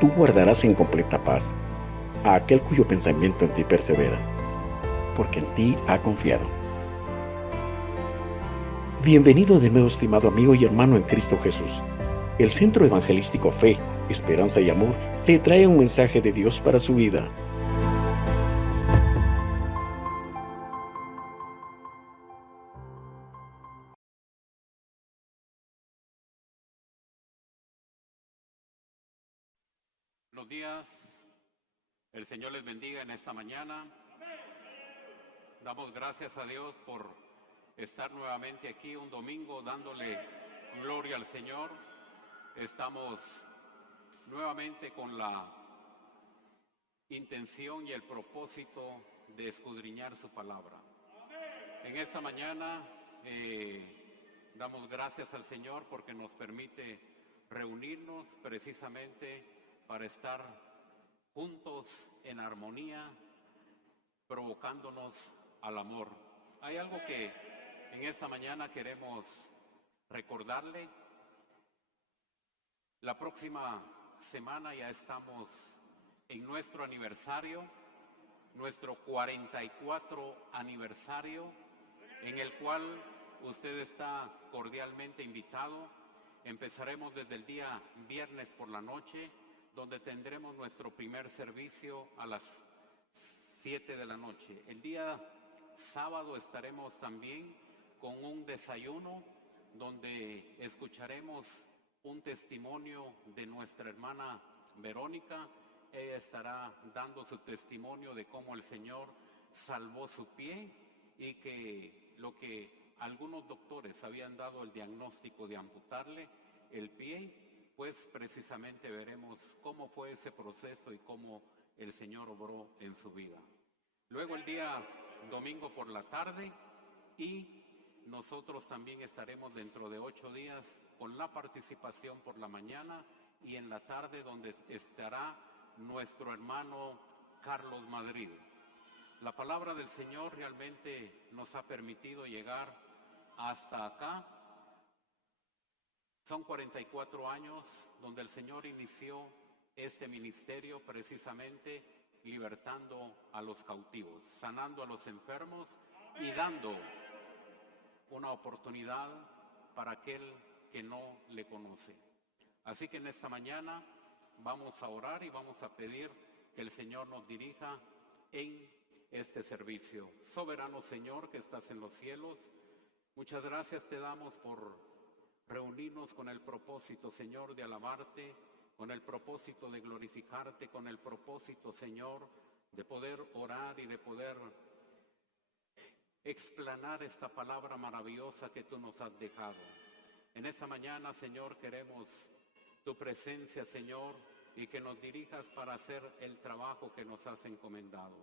Tú guardarás en completa paz a aquel cuyo pensamiento en ti persevera, porque en ti ha confiado. Bienvenido de nuevo, estimado amigo y hermano en Cristo Jesús. El Centro Evangelístico Fe, Esperanza y Amor le trae un mensaje de Dios para su vida. Buenos días, el Señor les bendiga en esta mañana. Damos gracias a Dios por estar nuevamente aquí un domingo dándole gloria al Señor. Estamos nuevamente con la intención y el propósito de escudriñar su palabra. En esta mañana damos gracias al Señor porque nos permite reunirnos precisamente para estar juntos en armonía, provocándonos al amor. Hay algo que en esta mañana queremos recordarle. La próxima semana ya estamos en nuestro aniversario, nuestro 44 aniversario, en el cual usted está cordialmente invitado. Empezaremos desde el día viernes por la noche, donde tendremos nuestro primer servicio a las 7 de la noche. El día sábado estaremos también con un desayuno donde escucharemos un testimonio de nuestra hermana Verónica. Ella estará dando su testimonio de cómo el Señor salvó su pie y que lo que algunos doctores habían dado el diagnóstico de amputarle el pie, pues precisamente veremos cómo fue ese proceso y cómo el Señor obró en su vida. Luego el día domingo por la tarde, y nosotros también estaremos dentro de 8 días con la participación por la mañana y en la tarde, donde estará nuestro hermano Carlos Madrid. La palabra del Señor realmente nos ha permitido llegar hasta acá. Son 44 años donde el Señor inició este ministerio precisamente libertando a los cautivos, sanando a los enfermos y dando una oportunidad para aquel que no le conoce. Así que en esta mañana vamos a orar y vamos a pedir que el Señor nos dirija en este servicio. Soberano Señor que estás en los cielos, muchas gracias te damos por reunirnos con el propósito, Señor, de alabarte, con el propósito de glorificarte, con el propósito, Señor, de poder orar y de poder explanar esta palabra maravillosa que tú nos has dejado. En esta mañana, Señor, queremos tu presencia, Señor, y que nos dirijas para hacer el trabajo que nos has encomendado.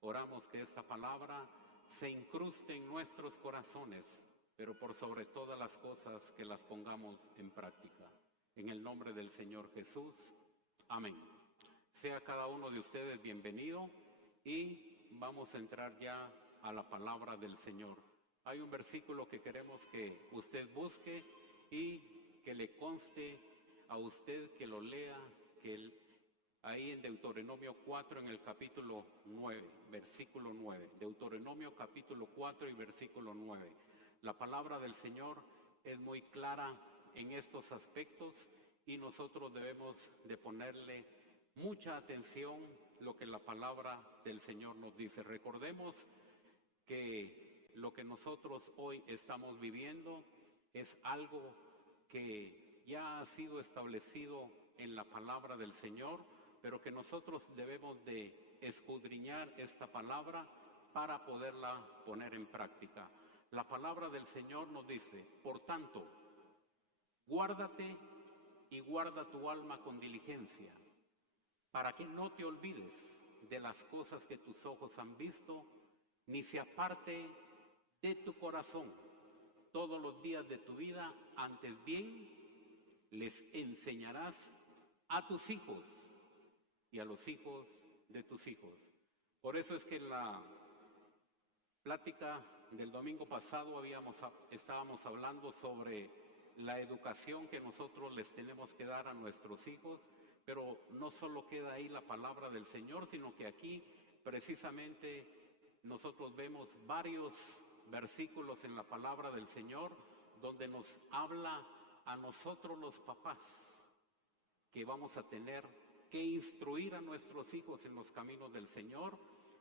Oramos que esta palabra se incruste en nuestros corazones, pero por sobre todas las cosas que las pongamos en práctica. En el nombre del Señor Jesús, amén. Sea cada uno de ustedes bienvenido y vamos a entrar ya a la palabra del Señor. Hay un versículo que queremos que usted busque y que le conste a usted, que lo lea, ahí en Deuteronomio 4, en el capítulo 9, versículo 9. Deuteronomio capítulo 4 y versículo 9. La palabra del Señor es muy clara en estos aspectos y nosotros debemos de ponerle mucha atención lo que la palabra del Señor nos dice. Recordemos que lo que nosotros hoy estamos viviendo es algo que ya ha sido establecido en la palabra del Señor, pero que nosotros debemos de escudriñar esta palabra para poderla poner en práctica. La palabra del Señor nos dice: por tanto, guárdate y guarda tu alma con diligencia, para que no te olvides de las cosas que tus ojos han visto, ni se aparte de tu corazón todos los días de tu vida. Antes bien, les enseñarás a tus hijos y a los hijos de tus hijos. Por eso es que en la plática del domingo pasado estábamos hablando sobre la educación que nosotros les tenemos que dar a nuestros hijos, Pero no solo queda ahí la palabra del Señor, sino que aquí precisamente nosotros vemos varios versículos en la palabra del Señor donde nos habla a nosotros los papás que vamos a tener que instruir a nuestros hijos en los caminos del Señor,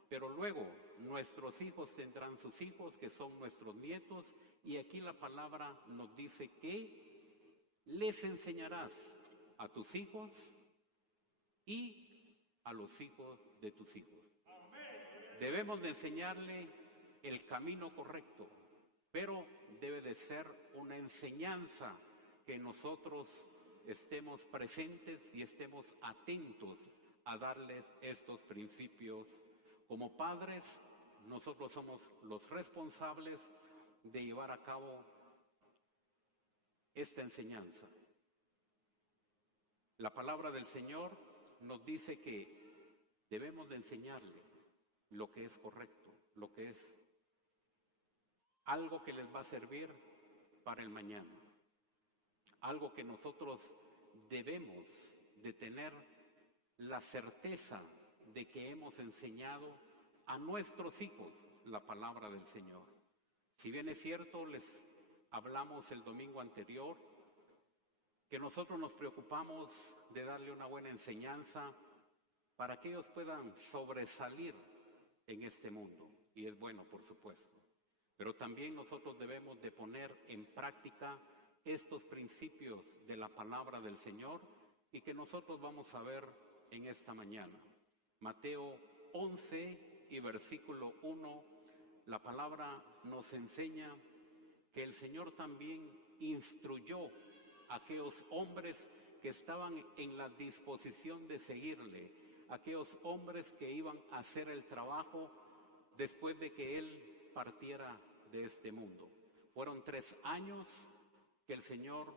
pero luego nuestros hijos tendrán sus hijos, que son nuestros nietos, y aquí la palabra nos dice que les enseñarás a tus hijos y a los hijos de tus hijos. Debemos de enseñarle el camino correcto, pero debe de ser una enseñanza que nosotros estemos presentes y estemos atentos a darles estos principios. Como padres, nosotros somos los responsables de llevar a cabo esta enseñanza. La palabra del Señor nos dice que debemos de enseñarle lo que es correcto, lo que es algo que les va a servir para el mañana. Algo que nosotros debemos de tener la certeza de que hemos enseñado a nuestros hijos la palabra del Señor. Si bien es cierto, les hablamos el domingo anterior, que nosotros nos preocupamos de darle una buena enseñanza para que ellos puedan sobresalir en este mundo. Y es bueno, por supuesto. Pero también nosotros debemos de poner en práctica estos principios de la palabra del Señor y que nosotros vamos a ver en esta mañana. Mateo 11 y versículo 1, la palabra nos enseña que el Señor también instruyó a aquellos hombres que estaban en la disposición de seguirle, aquellos hombres que iban a hacer el trabajo después de que Él partiera de este mundo. Fueron 3 años que el Señor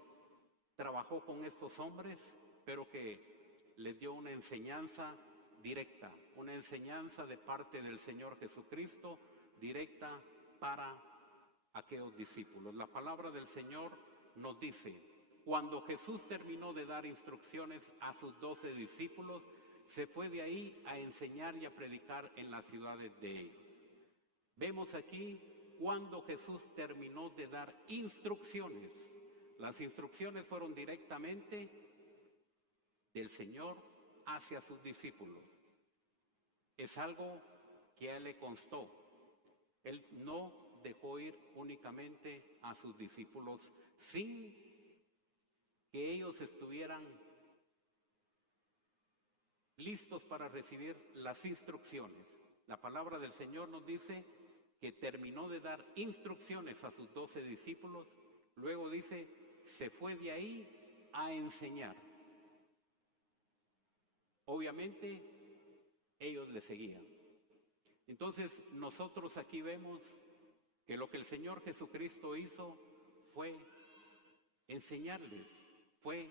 trabajó con estos hombres, pero que les dio una enseñanza directa, una enseñanza de parte del Señor Jesucristo, directa para aquellos discípulos. La palabra del Señor nos dice, cuando Jesús terminó de dar instrucciones a sus 12 discípulos, se fue de ahí a enseñar y a predicar en las ciudades de ellos. Vemos aquí cuando Jesús terminó de dar instrucciones. Las instrucciones fueron directamente del Señor hacia sus discípulos. Es algo que a Él le constó. Él no dejó ir únicamente a sus discípulos sin que ellos estuvieran listos para recibir las instrucciones. La palabra del Señor nos dice que terminó de dar instrucciones a sus 12 discípulos, luego dice, se fue de ahí a enseñar. Obviamente, ellos le seguían. Entonces, nosotros aquí vemos que lo que el Señor Jesucristo hizo fue enseñarles, fue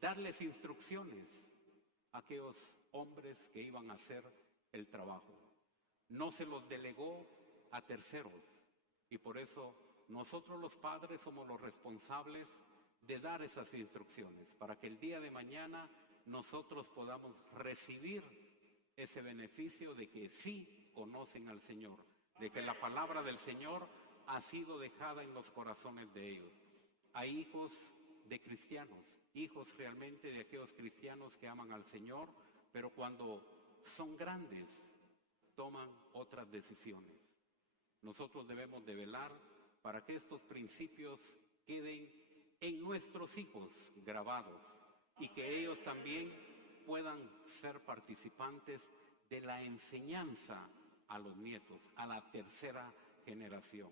darles instrucciones a aquellos hombres que iban a hacer el trabajo. No se los delegó a terceros y por eso nosotros los padres somos los responsables de dar esas instrucciones para que el día de mañana nosotros podamos recibir ese beneficio de que sí conocen al Señor, de que la palabra del Señor ha sido dejada en los corazones de ellos. Hay hijos de cristianos, hijos realmente de aquellos cristianos que aman al Señor, pero cuando son grandes toman otras decisiones. Nosotros debemos de velar para que estos principios queden en nuestros hijos grabados y que ellos también puedan ser participantes de la enseñanza a los nietos, a la tercera generación.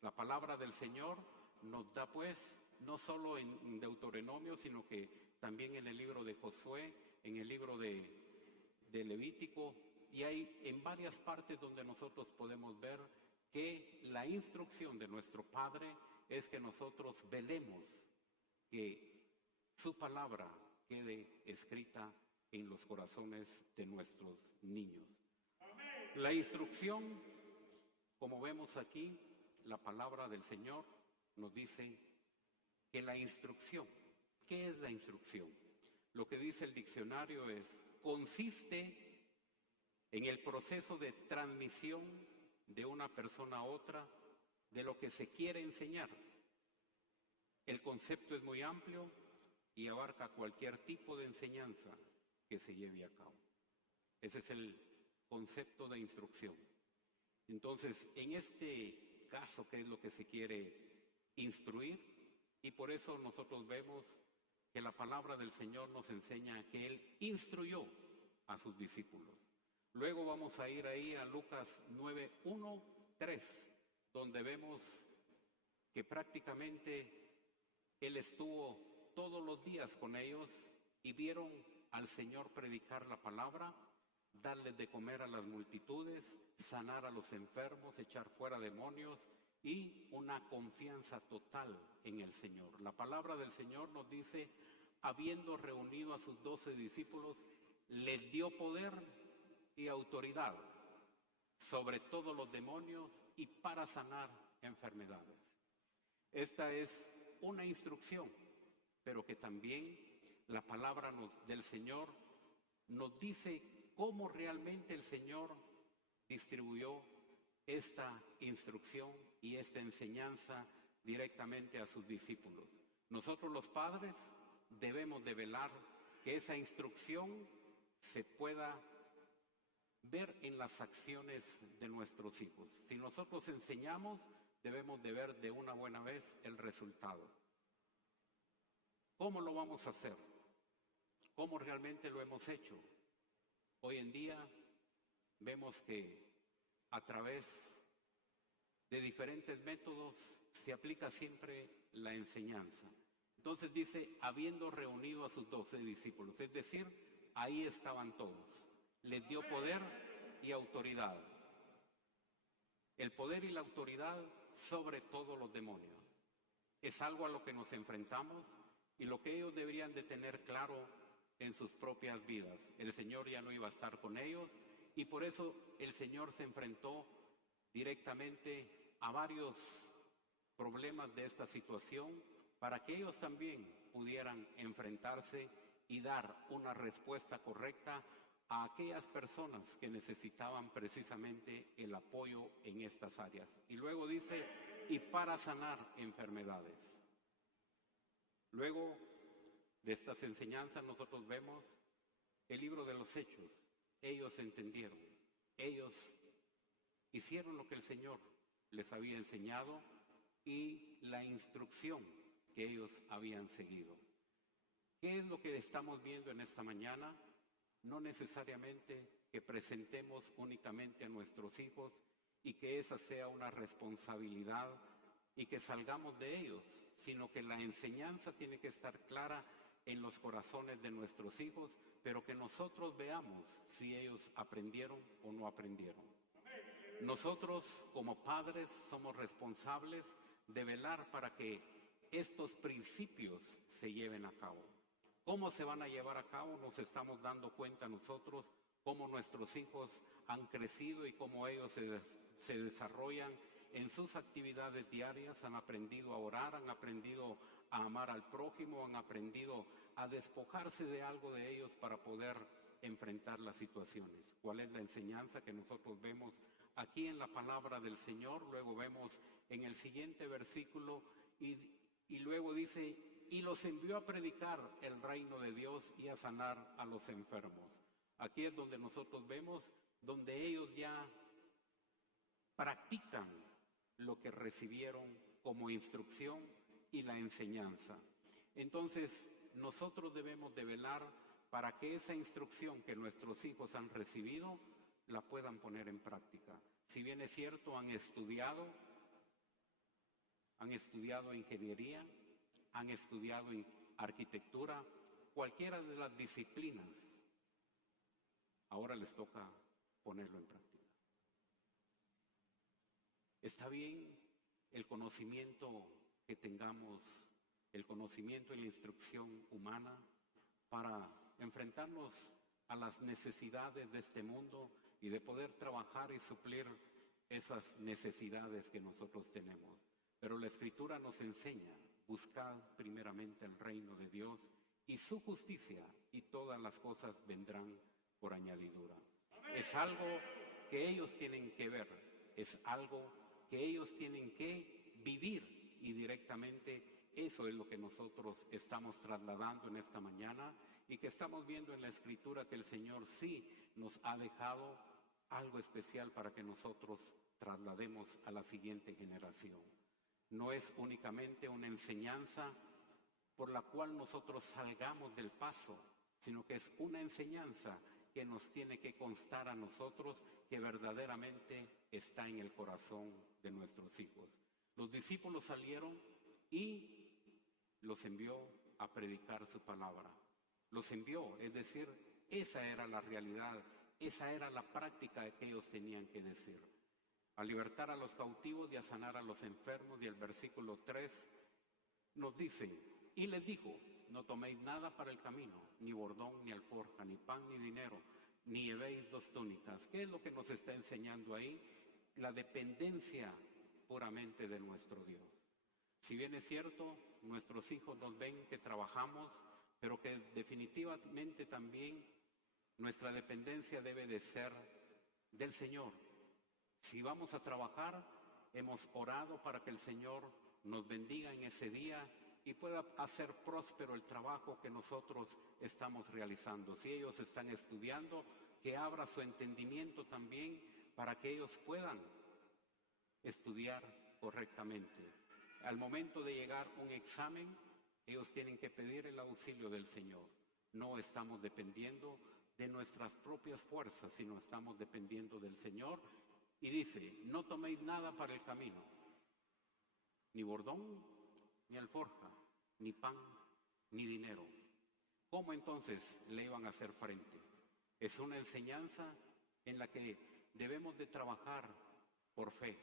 La palabra del Señor nos da pues, no solo en Deuteronomio, sino que también en el libro de Josué, en el libro de Levítico, y hay en varias partes donde nosotros podemos ver que la instrucción de nuestro Padre es que nosotros velemos que su palabra quede escrita en los corazones de nuestros niños. La instrucción, como vemos aquí, la palabra del Señor nos dice que la instrucción, ¿qué es la instrucción? Lo que dice el diccionario es, consiste en el proceso de transmisión de una persona a otra de lo que se quiere enseñar. El concepto es muy amplio y abarca cualquier tipo de enseñanza que se lleve a cabo. Ese es el concepto de instrucción. Entonces, en este caso, ¿qué es lo que se quiere instruir? Y por eso nosotros vemos que la palabra del Señor nos enseña que Él instruyó a sus discípulos. Luego vamos a ir ahí a Lucas 9, 1, 3, donde vemos que prácticamente Él estuvo todos los días con ellos y vieron al Señor predicar la palabra, darles de comer a las multitudes, sanar a los enfermos, echar fuera demonios y una confianza total en el Señor. La palabra del Señor nos dice, habiendo reunido a sus 12 discípulos, les dio poder y autoridad sobre todos los demonios y para sanar enfermedades. Esta es una instrucción, pero que también la palabra del Señor nos dice cómo realmente el Señor distribuyó esta instrucción y esta enseñanza directamente a sus discípulos. Nosotros los padres debemos de velar que esa instrucción se pueda ver en las acciones de nuestros hijos. Si nosotros enseñamos, debemos de ver de una buena vez el resultado. ¿Cómo lo vamos a hacer? ¿Cómo realmente lo hemos hecho? Hoy en día vemos que a través de diferentes métodos se aplica siempre la enseñanza. Entonces dice, habiendo reunido a sus 12 discípulos, es decir, ahí estaban todos. Les dio poder y autoridad. El poder y la autoridad sobre todos los demonios. Es algo a lo que nos enfrentamos y lo que ellos deberían de tener claro en sus propias vidas. El Señor ya no iba a estar con ellos y por eso el Señor se enfrentó directamente a varios problemas de esta situación para que ellos también pudieran enfrentarse y dar una respuesta correcta a aquellas personas que necesitaban precisamente el apoyo en estas áreas. Y luego dice, y para sanar enfermedades. Luego de estas enseñanzas nosotros vemos el libro de los Hechos. Ellos entendieron, ellos hicieron lo que el Señor les había enseñado y la instrucción que ellos habían seguido. ¿Qué es lo que estamos viendo en esta mañana? No necesariamente que presentemos únicamente a nuestros hijos y que esa sea una responsabilidad y que salgamos de ellos, sino que la enseñanza tiene que estar clara en los corazones de nuestros hijos, pero que nosotros veamos si ellos aprendieron o no aprendieron. Nosotros como padres somos responsables de velar para que estos principios se lleven a cabo. ¿Cómo se van a llevar a cabo? Nos estamos dando cuenta nosotros cómo nuestros hijos han crecido y cómo ellos se desarrollan en sus actividades diarias, han aprendido a orar, han aprendido a amar al prójimo, han aprendido a despojarse de algo de ellos para poder enfrentar las situaciones. ¿Cuál es la enseñanza que nosotros vemos aquí en la palabra del Señor? Luego vemos en el siguiente versículo y luego dice, y los envió a predicar el reino de Dios y a sanar a los enfermos. Aquí es donde nosotros vemos, donde ellos ya practican lo que recibieron como instrucción y la enseñanza. Entonces, nosotros debemos de velar para que esa instrucción que nuestros hijos han recibido, la puedan poner en práctica. Si bien es cierto, han estudiado ingeniería, han estudiado arquitectura, cualquiera de las disciplinas, ahora les toca ponerlo en práctica. Está bien el conocimiento que tengamos, el conocimiento y la instrucción humana para enfrentarnos a las necesidades de este mundo y de poder trabajar y suplir esas necesidades que nosotros tenemos. Pero la Escritura nos enseña, buscad primeramente el reino de Dios y su justicia todas las cosas vendrán por añadidura. Es algo que ellos tienen que ver, es algo que ellos tienen que vivir, y directamente eso es lo que nosotros estamos trasladando en esta mañana y que estamos viendo en la Escritura, que el Señor sí nos ha dejado algo especial para que nosotros traslademos a la siguiente generación. No es únicamente una enseñanza por la cual nosotros salgamos del paso, sino que es una enseñanza que nos tiene que constar a nosotros, que verdaderamente está en el corazón de nuestros hijos. Los discípulos salieron y los envió a predicar su palabra. Los envió, es decir, esa era la realidad, esa era la práctica que ellos tenían que decir. A libertar a los cautivos y a sanar a los enfermos. Y el versículo 3 nos dice: y les dijo, no toméis nada para el camino, ni bordón, ni alforja, ni pan, ni dinero, ni llevéis 2 túnicas. ¿Qué es lo que nos está enseñando ahí? La dependencia puramente de nuestro Dios. Si bien es cierto, nuestros hijos nos ven que trabajamos, pero que definitivamente también nuestra dependencia debe de ser del Señor. Si vamos a trabajar, hemos orado para que el Señor nos bendiga en ese día y pueda hacer próspero el trabajo que nosotros estamos realizando. Si ellos están estudiando, que abra su entendimiento también para que ellos puedan estudiar correctamente. Al momento de llegar a un examen, ellos tienen que pedir el auxilio del Señor. No estamos dependiendo de nuestras propias fuerzas, sino estamos dependiendo del Señor. Y dice, no toméis nada para el camino, ni bordón, ni alforja, ni pan, ni dinero. ¿Cómo entonces le iban a hacer frente? Es una enseñanza en la que debemos de trabajar por fe,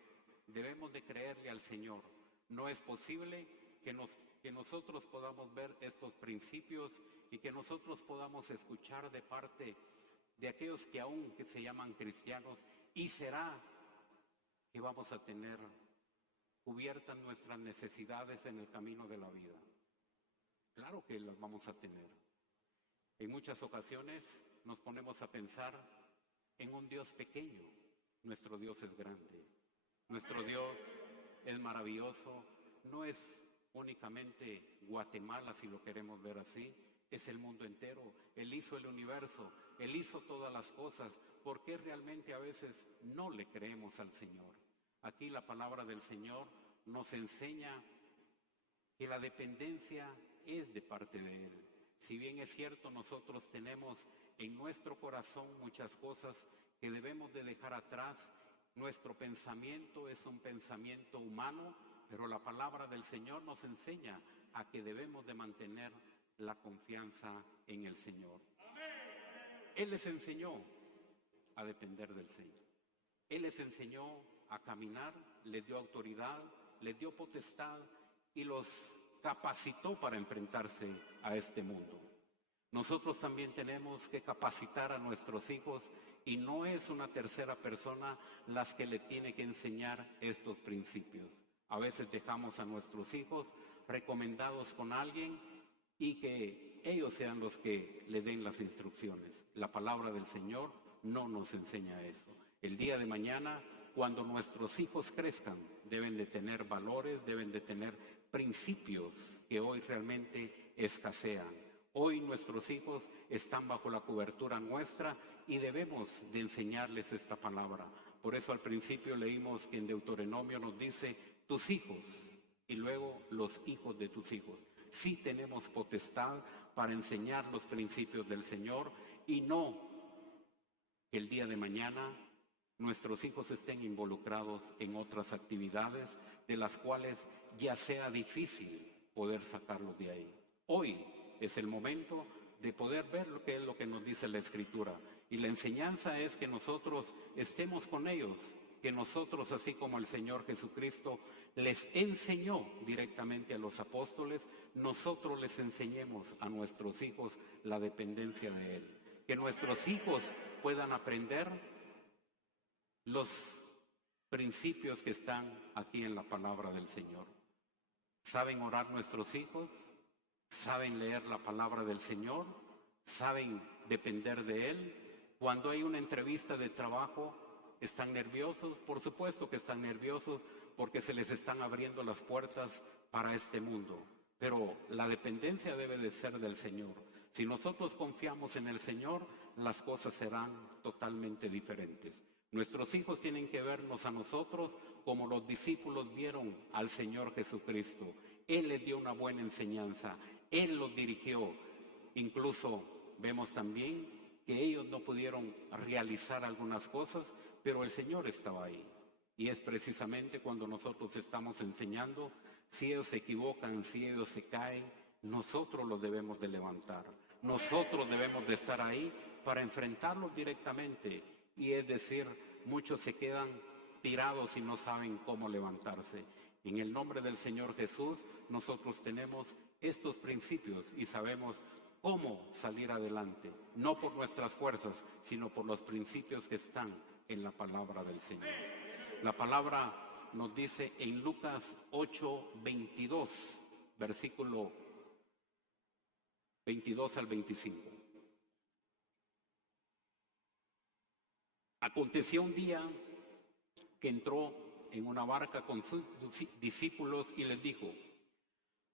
debemos de creerle al Señor. No es posible que nosotros podamos ver estos principios y que nosotros podamos escuchar de parte de aquellos que aún que se llaman cristianos, y será que vamos a tener cubiertas nuestras necesidades en el camino de la vida. Claro que las vamos a tener. En muchas ocasiones nos ponemos a pensar en un Dios pequeño. Nuestro Dios es grande. Nuestro Dios es maravilloso. No es únicamente Guatemala, si lo queremos ver así. Es el mundo entero. Él hizo el universo. Él hizo todas las cosas. ¿Por qué realmente a veces no le creemos al Señor? Aquí la palabra del Señor nos enseña que la dependencia es de parte de Él. Si bien es cierto, nosotros tenemos en nuestro corazón muchas cosas que debemos de dejar atrás. Nuestro pensamiento es un pensamiento humano, pero la palabra del Señor nos enseña a que debemos de mantener la confianza en el Señor. Él les enseñó a depender del Señor. Él les enseñó a caminar, les dio autoridad, les dio potestad y los capacitó para enfrentarse a este mundo. Nosotros también tenemos que capacitar a nuestros hijos, y no es una tercera persona las que le tiene que enseñar estos principios. A veces dejamos a nuestros hijos recomendados con alguien y que ellos sean los que le den las instrucciones. La palabra del Señor no nos enseña eso. El día de mañana, cuando nuestros hijos crezcan, deben de tener valores, deben de tener principios que hoy realmente escasean. Hoy nuestros hijos están bajo la cobertura nuestra y debemos de enseñarles esta palabra. Por eso al principio leímos que en Deuteronomio nos dice, tus hijos, y luego los hijos de tus hijos. Sí tenemos potestad para enseñar los principios del Señor, y no que el día de mañana nuestros hijos estén involucrados en otras actividades de las cuales ya sea difícil poder sacarlos de ahí. Hoy es el momento de poder ver lo que es lo que nos dice la Escritura. Y la enseñanza es que nosotros estemos con ellos, que nosotros, así como el Señor Jesucristo les enseñó directamente a los apóstoles, nosotros les enseñemos a nuestros hijos la dependencia de Él. Que nuestros hijos puedan aprender los principios que están aquí en la palabra del Señor. ¿Saben orar nuestros hijos? ¿Saben leer la palabra del Señor? saben depender de Él. Cuando hay una entrevista de trabajo, ¿están nerviosos? Por supuesto que están nerviosos porque se les están abriendo las puertas para este mundo. Pero la dependencia debe de ser del Señor. Si nosotros confiamos en el Señor, las cosas serán totalmente diferentes. Nuestros hijos tienen que vernos a nosotros como los discípulos vieron al Señor Jesucristo. Él les dio una buena enseñanza, Él los dirigió. Incluso vemos también que ellos no pudieron realizar algunas cosas, pero el Señor estaba ahí. Y es precisamente cuando nosotros estamos enseñando, si ellos se equivocan, si ellos se caen, nosotros los debemos de levantar. Nosotros debemos de estar ahí para enfrentarlos directamente. Y es decir, muchos se quedan tirados y no saben cómo levantarse. En el nombre del Señor Jesús, nosotros tenemos estos principios y sabemos cómo salir adelante, no por nuestras fuerzas, sino por los principios que están en la palabra del Señor. La palabra nos dice en Lucas 8:22, versículo 22 al 25. Aconteció un día que entró en una barca con sus discípulos y les dijo: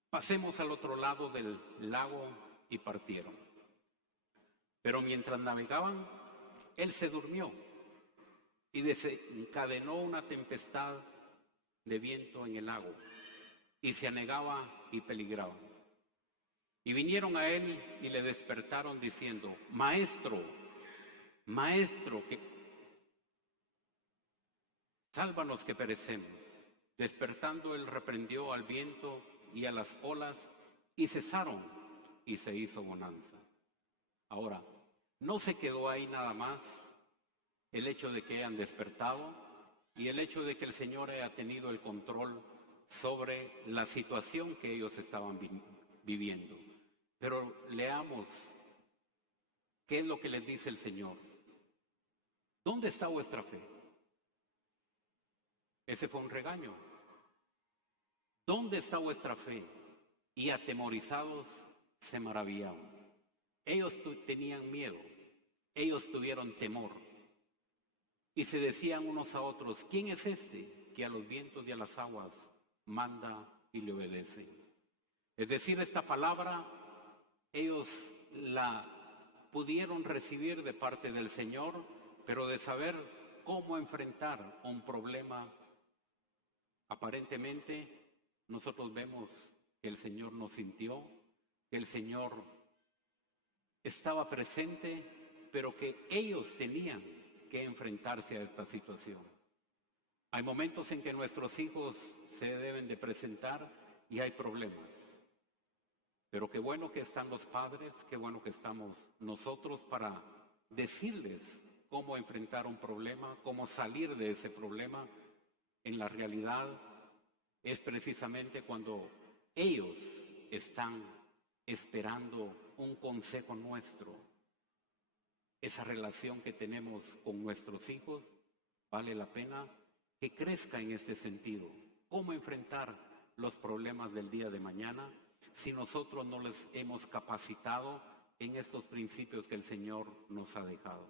pasemos al otro lado del lago, y partieron. Pero mientras navegaban, él se durmió y desencadenó una tempestad de viento en el lago, y se anegaba y peligraba. Y vinieron a él y le despertaron diciendo: Maestro, que sálvanos que perecemos. Despertando él reprendió al viento y a las olas, y cesaron, y se hizo bonanza. Ahora, no se quedó ahí nada más el hecho de que hayan despertado y el hecho de que el Señor haya tenido el control sobre la situación que ellos estaban viviendo. Pero leamos qué es lo que les dice el Señor. ¿Dónde está vuestra fe? Ese fue un regaño. ¿Dónde está vuestra fe? Y atemorizados se maravillaban. Ellos tenían miedo, ellos tuvieron temor y se decían unos a otros: ¿quién es este que a los vientos y a las aguas manda y le obedece? Es decir, esta palabra ellos la pudieron recibir de parte del Señor, pero de saber cómo enfrentar un problema, aparentemente nosotros vemos que el Señor nos sintió, que el Señor estaba presente, pero que ellos tenían que enfrentarse a esta situación. Hay momentos en que nuestros hijos se deben de presentar y hay problemas. Pero qué bueno que están los padres, qué bueno que estamos nosotros para decirles cómo enfrentar un problema, cómo salir de ese problema. En la realidad es precisamente cuando ellos están esperando un consejo nuestro. Esa relación que tenemos con nuestros hijos vale la pena que crezca en este sentido. ¿Cómo enfrentar los problemas del día de mañana si nosotros no les hemos capacitado en estos principios que el Señor nos ha dejado?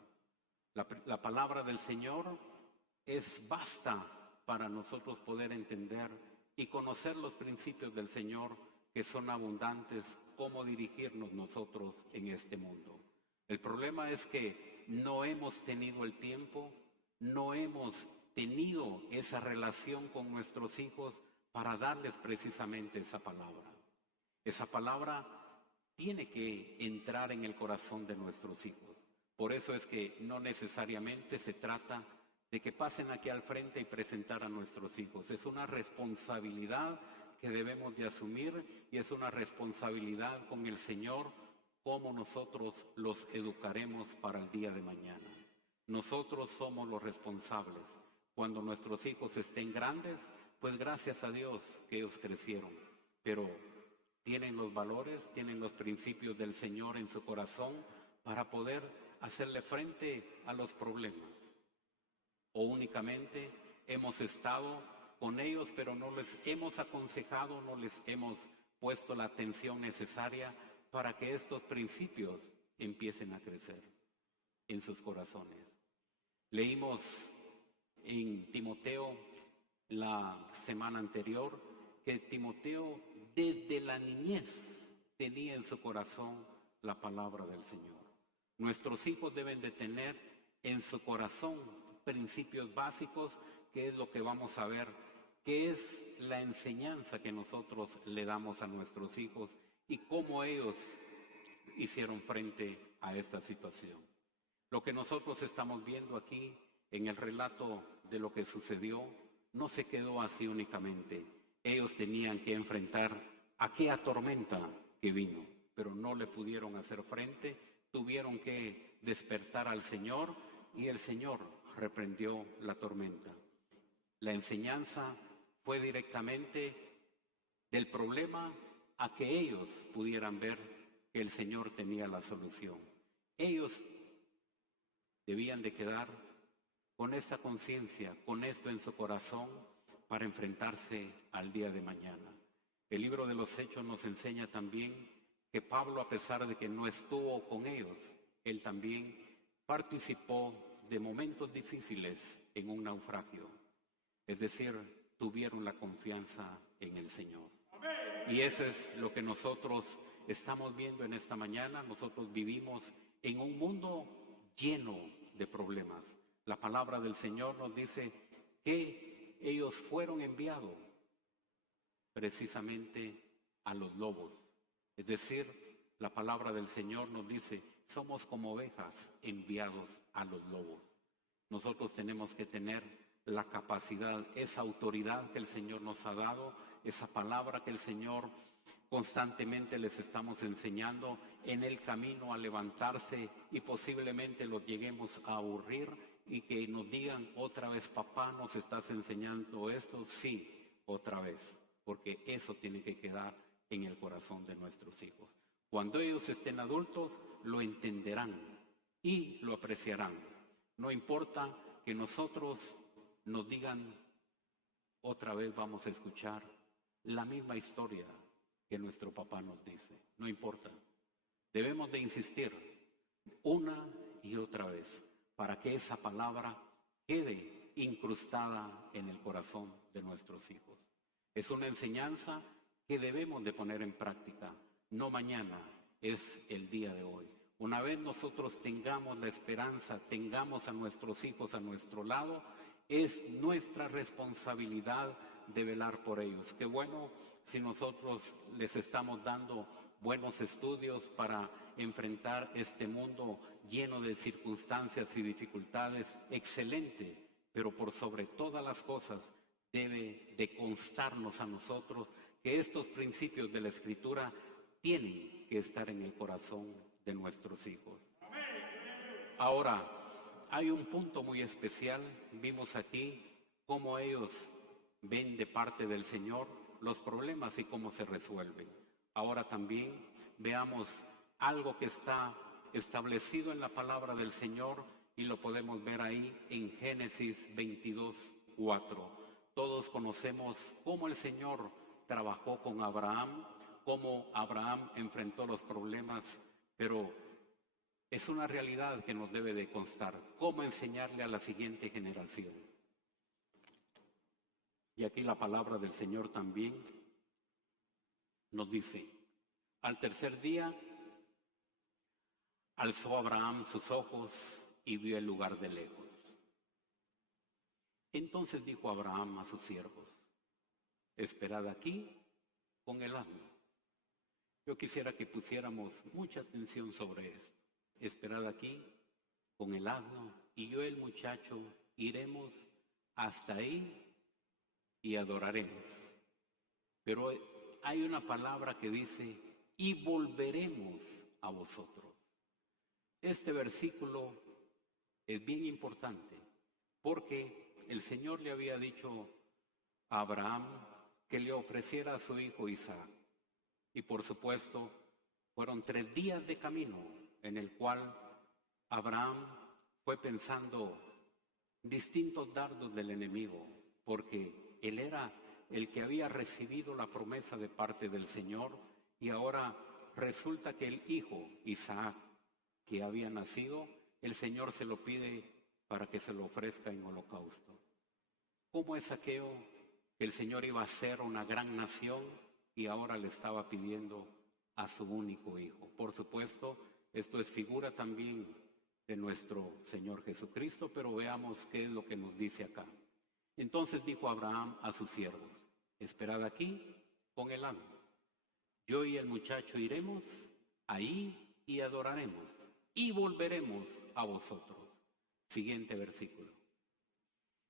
La palabra del Señor es basta para nosotros poder entender y conocer los principios del Señor, que son abundantes, cómo dirigirnos nosotros en este mundo. El problema es que no hemos tenido el tiempo, no hemos tenido esa relación con nuestros hijos para darles precisamente esa palabra. Esa palabra tiene que entrar en el corazón de nuestros hijos. Por eso es que no necesariamente se trata de que pasen aquí al frente y presentar a nuestros hijos. Es una responsabilidad que debemos de asumir y es una responsabilidad con el Señor, cómo nosotros los educaremos para el día de mañana. Nosotros somos los responsables. Cuando nuestros hijos estén grandes, pues gracias a Dios que ellos crecieron, pero tienen los valores, tienen los principios del Señor en su corazón para poder hacerle frente a los problemas. O únicamente hemos estado con ellos, pero no les hemos aconsejado, no les hemos puesto la atención necesaria para que estos principios empiecen a crecer en sus corazones. Leímos en Timoteo la semana anterior que Timoteo desde la niñez tenía en su corazón la palabra del Señor. Nuestros hijos deben de tener en su corazón principios básicos, que es lo que vamos a ver, que es la enseñanza que nosotros le damos a nuestros hijos y cómo ellos hicieron frente a esta situación. Lo que nosotros estamos viendo aquí en el relato de lo que sucedió no se quedó así únicamente. Ellos tenían que enfrentar aquella tormenta que vino, pero no le pudieron hacer frente, tuvieron que despertar al Señor y el Señor reprendió la tormenta. La enseñanza fue directamente del problema a que ellos pudieran ver que el Señor tenía la solución. Ellos debían de quedar con esta conciencia, con esto en su corazón, para enfrentarse al día de mañana. El libro de los Hechos nos enseña también que Pablo, a pesar de que no estuvo con ellos, él también participó de momentos difíciles en un naufragio. Es decir, tuvieron la confianza en el Señor. Y eso es lo que nosotros estamos viendo en esta mañana. Nosotros vivimos en un mundo lleno de problemas. La palabra del Señor nos dice que ellos fueron enviados precisamente a los lobos. Es decir, la palabra del Señor nos dice, somos como ovejas enviados a los lobos. Nosotros tenemos que tener la capacidad, esa autoridad que el Señor nos ha dado, esa palabra que el Señor constantemente les estamos enseñando en el camino a levantarse, y posiblemente los lleguemos a aburrir y que nos digan otra vez, papá, ¿nos estás enseñando esto? Sí, otra vez, porque eso tiene que quedar en el corazón de nuestros hijos. Cuando ellos estén adultos, lo entenderán y lo apreciarán. No importa que nosotros nos digan otra vez, vamos a escuchar la misma historia que nuestro papá nos dice. No importa. Debemos de insistir una y otra vez para que esa palabra quede incrustada en el corazón de nuestros hijos. Es una enseñanza que debemos de poner en práctica. No mañana, es el día de hoy. Una vez nosotros tengamos la esperanza, tengamos a nuestros hijos a nuestro lado, es nuestra responsabilidad de velar por ellos. Qué bueno si nosotros les estamos dando buenos estudios para enfrentar este mundo lleno de circunstancias y dificultades. Excelente, pero por sobre todas las cosas debe de constarnos a nosotros que estos principios de la Escritura tienen que estar en el corazón de nuestros hijos. Ahora, hay un punto muy especial. Vimos aquí cómo ellos ven de parte del Señor los problemas y cómo se resuelven. Ahora también veamos algo que está establecido en la palabra del Señor y lo podemos ver ahí en Génesis 22:4. Todos conocemos cómo el Señor trabajó con Abraham, cómo Abraham enfrentó los problemas, pero es una realidad que nos debe de constar. ¿Cómo enseñarle a la siguiente generación? Y aquí la palabra del Señor también nos dice, al tercer día alzó Abraham sus ojos y vio el lugar de lejos. Entonces dijo Abraham a sus siervos, esperad aquí con el asno. Yo quisiera que pusiéramos mucha atención sobre esto. Esperad aquí con el asno y yo, el muchacho, iremos hasta ahí y adoraremos. Pero hay una palabra que dice, y volveremos a vosotros. Este versículo es bien importante porque el Señor le había dicho a Abraham que le ofreciera a su hijo Isaac. Y por supuesto, fueron 3 días de camino en el cual Abraham fue pensando distintos dardos del enemigo, porque él era el que había recibido la promesa de parte del Señor y ahora resulta que el hijo Isaac que había nacido, el Señor se lo pide para que se lo ofrezca en holocausto. ¿Cómo es aquello que el Señor iba a ser una gran nación y ahora le estaba pidiendo a su único hijo? Por supuesto, esto es figura también de nuestro Señor Jesucristo, pero veamos qué es lo que nos dice acá. Entonces dijo Abraham a sus siervos: esperad aquí con el asno. Yo y el muchacho iremos ahí y adoraremos y volveremos a vosotros. Siguiente versículo.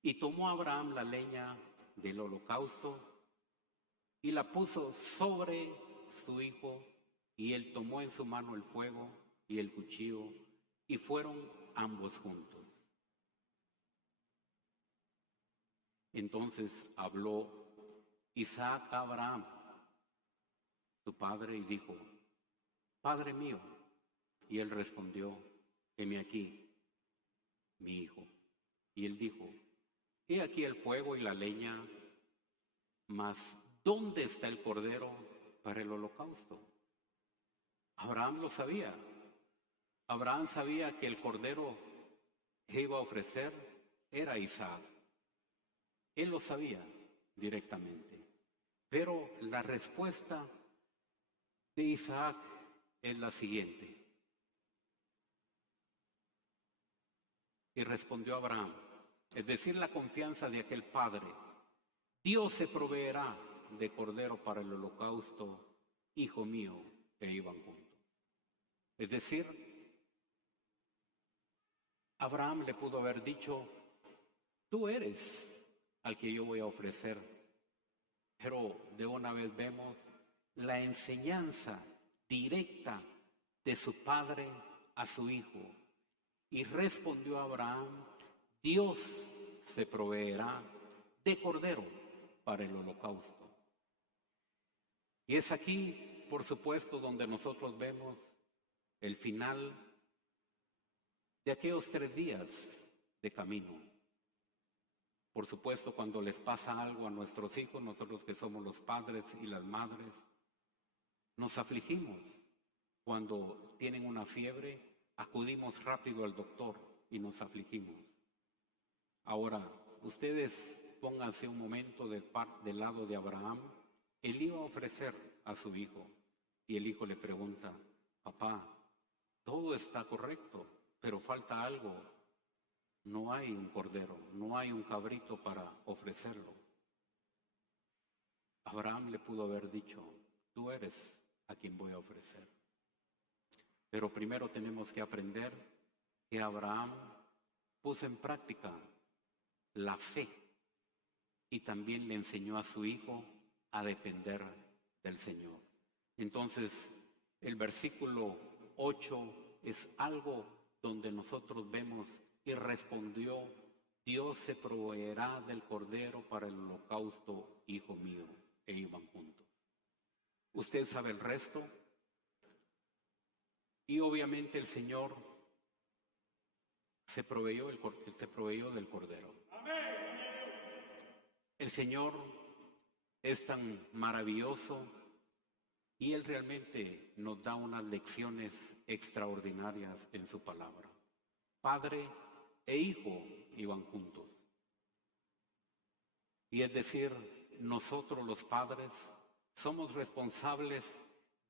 Y tomó Abraham la leña del holocausto y la puso sobre su hijo, y él tomó en su mano el fuego y el cuchillo, y fueron ambos juntos. Entonces habló Isaac a Abraham, su padre, y dijo: Padre mío. Y él respondió: heme aquí, mi hijo. Y él dijo: he aquí el fuego y la leña, mas ¿dónde está el cordero para el holocausto? Abraham lo sabía. Abraham sabía que el cordero que iba a ofrecer era Isaac. Él lo sabía directamente. Pero la respuesta de Isaac es la siguiente. Y respondió Abraham, es decir, la confianza de aquel padre: Dios se proveerá de cordero para el holocausto, hijo mío. E iban juntos. Es decir, Abraham le pudo haber dicho: tú eres al que yo voy a ofrecer. Pero de una vez vemos la enseñanza directa de su padre a su hijo. Y respondió Abraham: Dios se proveerá de cordero para el holocausto. Y es aquí, por supuesto, donde nosotros vemos el final de aquellos 3 días de camino. Por supuesto, cuando les pasa algo a nuestros hijos, nosotros que somos los padres y las madres, nos afligimos. Cuando tienen una fiebre, acudimos rápido al doctor y nos afligimos. Ahora, ustedes pónganse un momento del lado de Abraham. Él iba a ofrecer a su hijo y el hijo le pregunta: papá, todo está correcto, pero falta algo. No hay un cordero, no hay un cabrito para ofrecerlo. Abraham le pudo haber dicho: tú eres a quien voy a ofrecer. Pero primero tenemos que aprender que Abraham puso en práctica la fe y también le enseñó a su hijo a depender del Señor. Entonces, el versículo 8 es algo donde nosotros vemos: y respondió: Dios se proveerá del cordero para el holocausto, hijo mío. E iban juntos. Usted sabe el resto. Y obviamente el Señor se proveyó del cordero. El Señor es tan maravilloso y Él realmente nos da unas lecciones extraordinarias en su palabra. Padre e hijo iban juntos. Y es decir, nosotros los padres somos responsables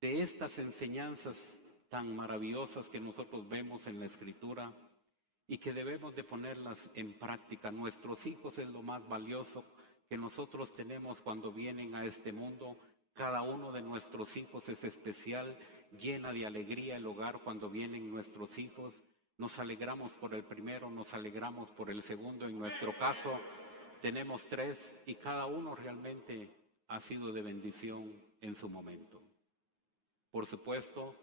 de estas enseñanzas tan maravillosas que nosotros vemos en la Escritura y que debemos de ponerlas en práctica. Nuestros hijos es lo más valioso que nosotros tenemos cuando vienen a este mundo. Cada uno de nuestros hijos es especial, llena de alegría el hogar cuando vienen nuestros hijos. Nos alegramos por el primero, nos alegramos por el segundo. En nuestro caso tenemos 3 y cada uno realmente ha sido de bendición en su momento. Por supuesto,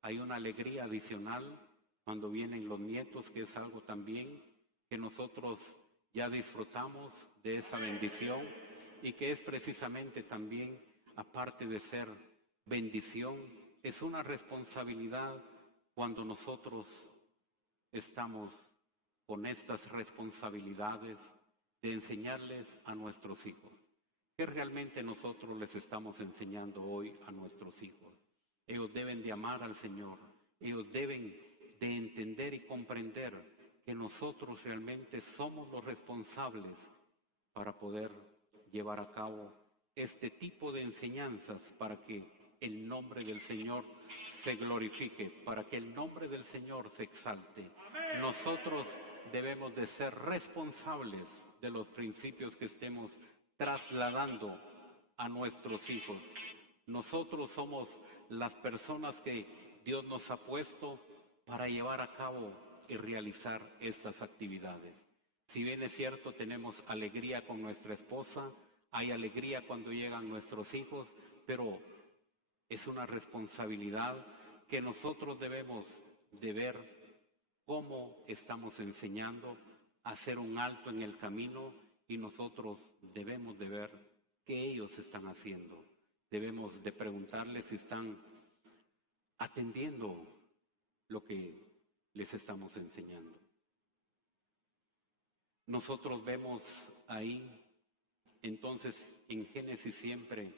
hay una alegría adicional cuando vienen los nietos, que es algo también que nosotros ya disfrutamos de esa bendición y que es precisamente también, aparte de ser bendición, es una responsabilidad cuando nosotros estamos con estas responsabilidades de enseñarles a nuestros hijos. ¿Qué realmente nosotros les estamos enseñando hoy a nuestros hijos? Ellos deben de amar al Señor. Ellos deben de entender y comprender que nosotros realmente somos los responsables para poder llevar a cabo este tipo de enseñanzas, para que el nombre del Señor se glorifique, para que el nombre del Señor se exalte. Nosotros debemos de ser responsables de los principios que estemos trasladando a nuestros hijos. Nosotros somos las personas que Dios nos ha puesto para llevar a cabo y realizar estas actividades. Si bien es cierto, tenemos alegría con nuestra esposa, hay alegría cuando llegan nuestros hijos, pero es una responsabilidad que nosotros debemos de ver cómo estamos enseñando, hacer un alto en el camino, y nosotros debemos de ver qué ellos están haciendo. Debemos de preguntarles si están atendiendo lo que les estamos enseñando. Nosotros vemos ahí, entonces, en Génesis siempre,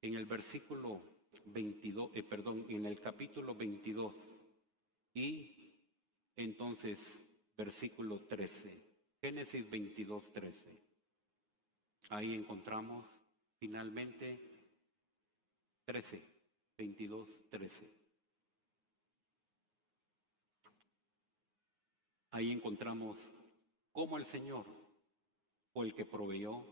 en el versículo 22, en el capítulo 22, y entonces versículo 13, Génesis 22, 13. Ahí encontramos finalmente 13, 22, 13. Ahí encontramos cómo el Señor fue el que proveyó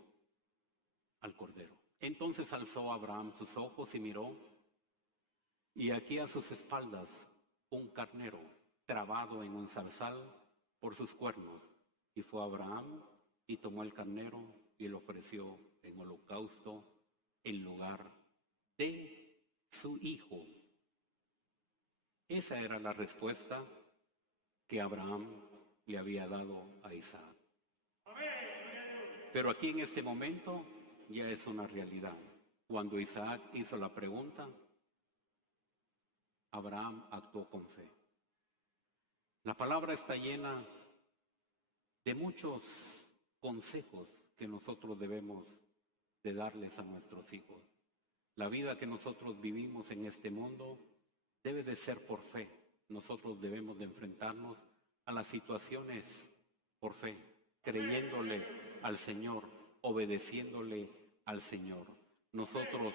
al cordero. Entonces alzó Abraham sus ojos y miró, y aquí a sus espaldas un carnero trabado en un zarzal por sus cuernos. Y fue Abraham y tomó el carnero y lo ofreció en holocausto en lugar de su hijo. Esa era la respuesta que Abraham le había dado a Isaac. Pero aquí en este momento ya es una realidad. Cuando Isaac hizo la pregunta, Abraham actuó con fe. La palabra está llena de muchos consejos que nosotros debemos de darles a nuestros hijos. La vida que nosotros vivimos en este mundo debe de ser por fe. Nosotros debemos de enfrentarnos a las situaciones por fe, creyéndole al Señor, obedeciéndole al Señor. Nosotros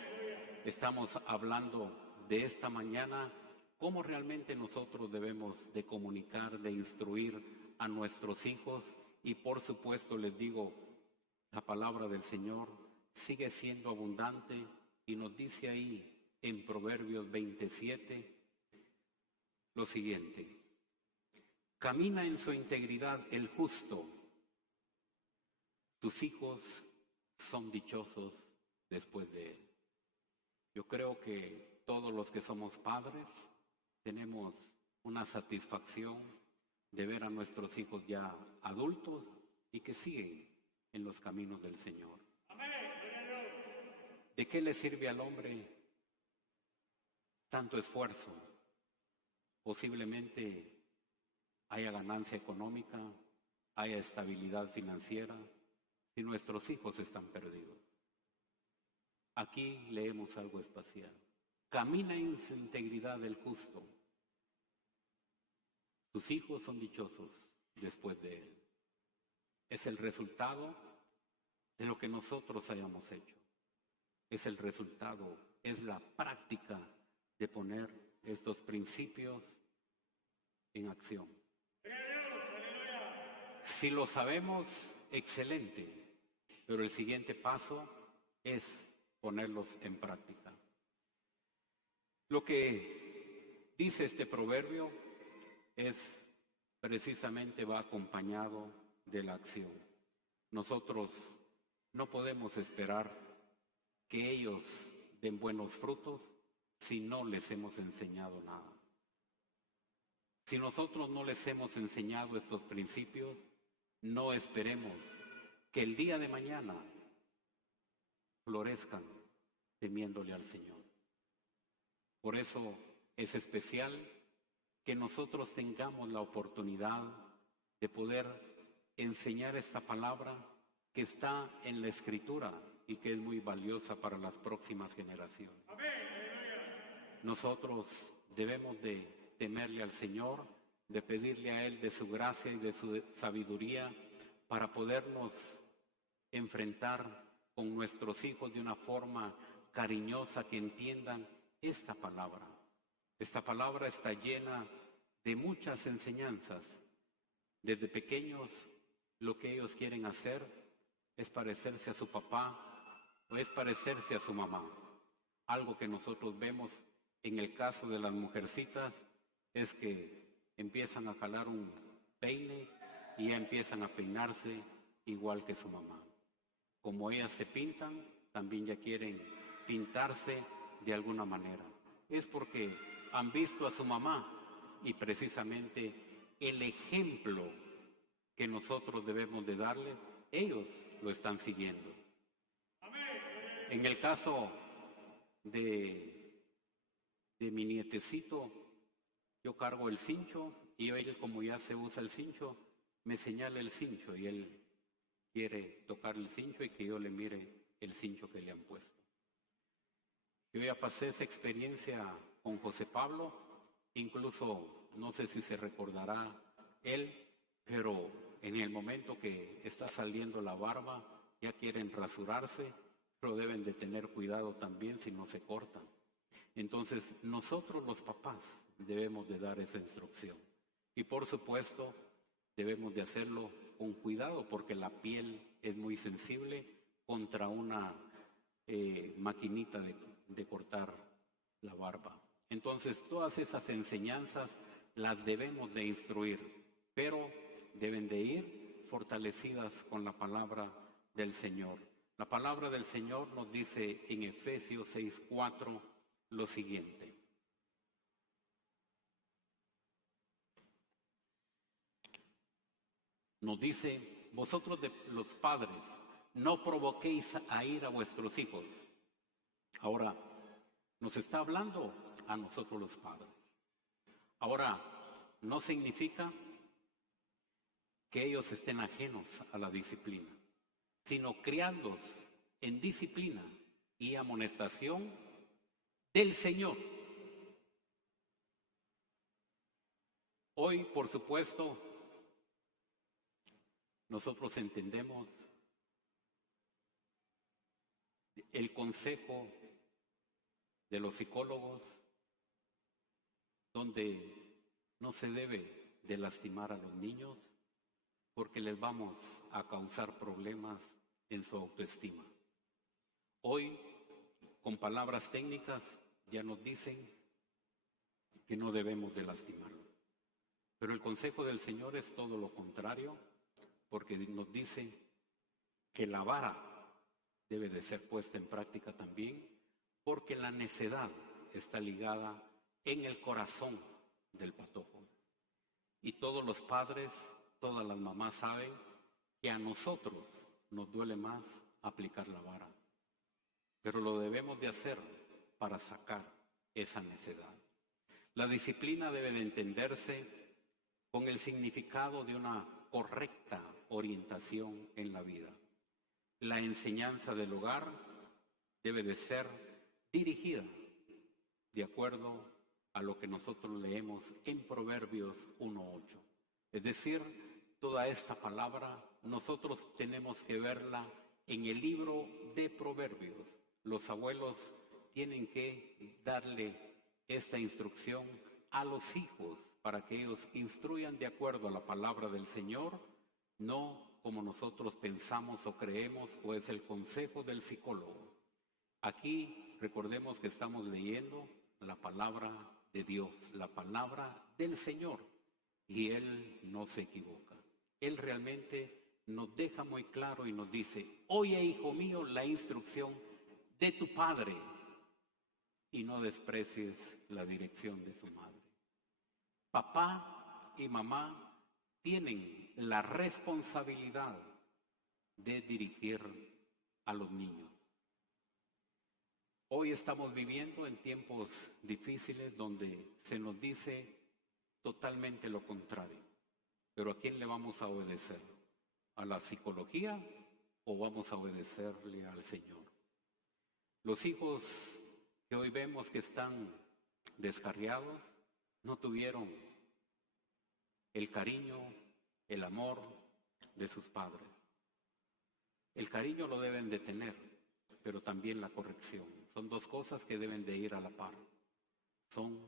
estamos hablando de esta mañana cómo realmente nosotros debemos de comunicar, de instruir a nuestros hijos, y por supuesto les digo, la palabra del Señor sigue siendo abundante y nos dice ahí en Proverbios 27 lo siguiente: camina en su integridad el justo, tus hijos son dichosos después de él. Yo creo que todos los que somos padres tenemos una satisfacción de ver a nuestros hijos ya adultos y que siguen en los caminos del Señor. ¿De qué le sirve al hombre tanto esfuerzo? Posiblemente haya ganancia económica, haya estabilidad financiera, si nuestros hijos están perdidos. Aquí leemos algo espacial. Camina en su integridad el justo. Sus hijos son dichosos después de él. Es el resultado de lo que nosotros hayamos hecho. Es el resultado, es la práctica de poner estos principios en acción. Si lo sabemos, excelente, pero el siguiente paso es ponerlos en práctica. Lo que dice este proverbio es precisamente va acompañado de la acción. Nosotros no podemos esperar que ellos den buenos frutos si no les hemos enseñado nada. Si nosotros no les hemos enseñado estos principios, no esperemos que el día de mañana florezcan temiéndole al Señor. Por eso es especial que nosotros tengamos la oportunidad de poder enseñar esta palabra que está en la Escritura y que es muy valiosa para las próximas generaciones. Nosotros debemos de temerle al Señor, de pedirle a Él de su gracia y de su sabiduría para podernos enfrentar con nuestros hijos de una forma cariñosa, que entiendan esta palabra. Esta palabra está llena de muchas enseñanzas. Desde pequeños, lo que ellos quieren hacer es parecerse a su papá o es parecerse a su mamá. Algo que nosotros vemos en el caso de las mujercitas es que empiezan a jalar un peine y ya empiezan a peinarse igual que su mamá. Como ellas se pintan, también ya quieren pintarse de alguna manera. Es porque han visto a su mamá y precisamente el ejemplo que nosotros debemos de darle, ellos lo están siguiendo. En el caso de mi nietecito, yo cargo el cincho y él, como ya se usa el cincho, me señala el cincho y él quiere tocar el cincho y que yo le mire el cincho que le han puesto. Yo ya pasé esa experiencia con José Pablo, incluso no sé si se recordará él, pero en el momento que está saliendo la barba, ya quieren rasurarse, pero deben de tener cuidado también si no se cortan. Entonces, nosotros los papás debemos de dar esa instrucción. Y por supuesto, debemos de hacerlo con cuidado porque la piel es muy sensible contra una maquinita de cortar la barba. Entonces, todas esas enseñanzas las debemos de instruir, pero deben de ir fortalecidas con la palabra del Señor. La palabra del Señor nos dice en Efesios 6:4 lo siguiente. Nos dice, vosotros los padres, no provoquéis a ira a vuestros hijos. Ahora, nos está hablando a nosotros los padres. Ahora, no significa que ellos estén ajenos a la disciplina, sino criarlos en disciplina y amonestación del Señor. Hoy, por supuesto, nosotros entendemos el consejo de los psicólogos, donde no se debe de lastimar a los niños porque les vamos a causar problemas en su autoestima. Hoy, con palabras técnicas, ya nos dicen que no debemos de lastimarlos. Pero el consejo del Señor es todo lo contrario, porque nos dice que la vara debe de ser puesta en práctica también, porque la necedad está ligada en el corazón del patojo. Y todos los padres, todas las mamás saben que a nosotros nos duele más aplicar la vara, pero lo debemos de hacer para sacar esa necedad. La disciplina debe de entenderse con el significado de una correcta orientación en la vida. La enseñanza del hogar debe de ser dirigida de acuerdo a lo que nosotros leemos en Proverbios 1:8. Es decir, toda esta palabra nosotros tenemos que verla en el libro de Proverbios. Los abuelos tienen que darle esta instrucción a los hijos para que ellos instruyan de acuerdo a la palabra del Señor, no como nosotros pensamos o creemos o es el consejo del psicólogo. Aquí recordemos que estamos leyendo la palabra de Dios, la palabra del Señor, y Él no se equivoca. Él realmente nos deja muy claro y nos dice, oye, hijo mío, la instrucción de tu padre y no desprecies la dirección de su madre. Papá y mamá tienen la responsabilidad de dirigir a los niños. Hoy estamos viviendo en tiempos difíciles donde se nos dice totalmente lo contrario. Pero ¿a quién le vamos a obedecer? ¿A la psicología o vamos a obedecerle al Señor? Los hijos que hoy vemos que están descarriados, no tuvieron el cariño, el amor de sus padres. El cariño lo deben de tener, pero también la corrección. Son dos cosas que deben de ir a la par. Son